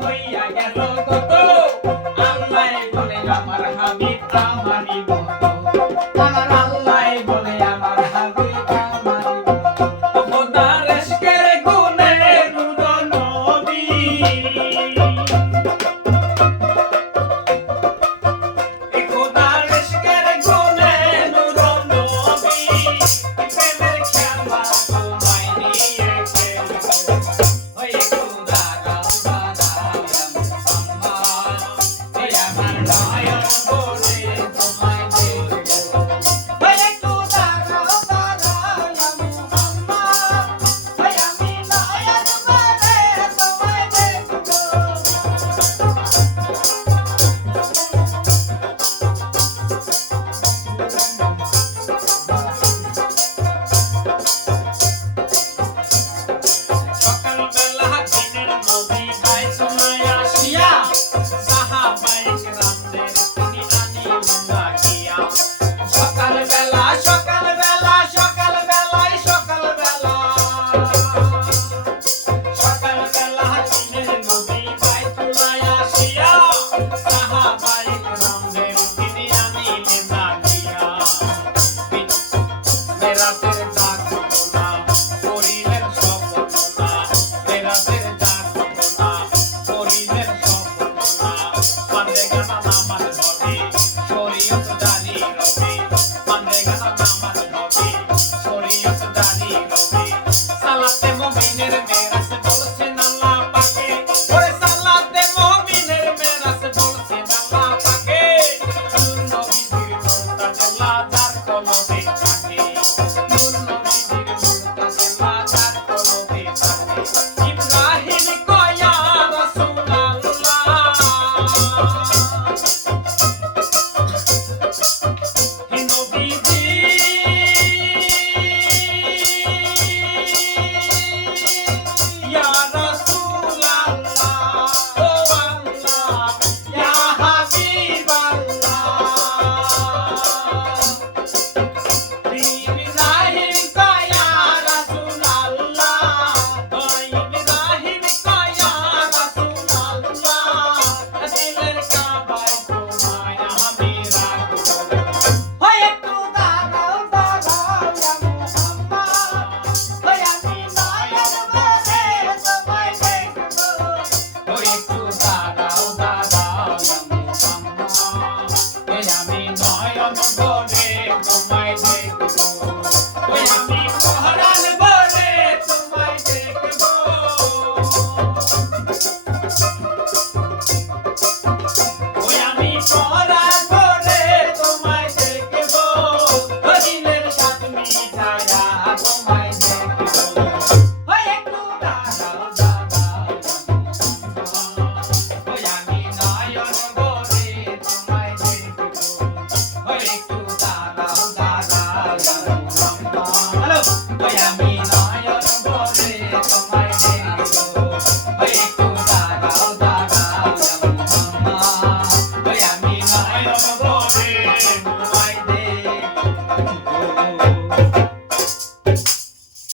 হইয়া গেল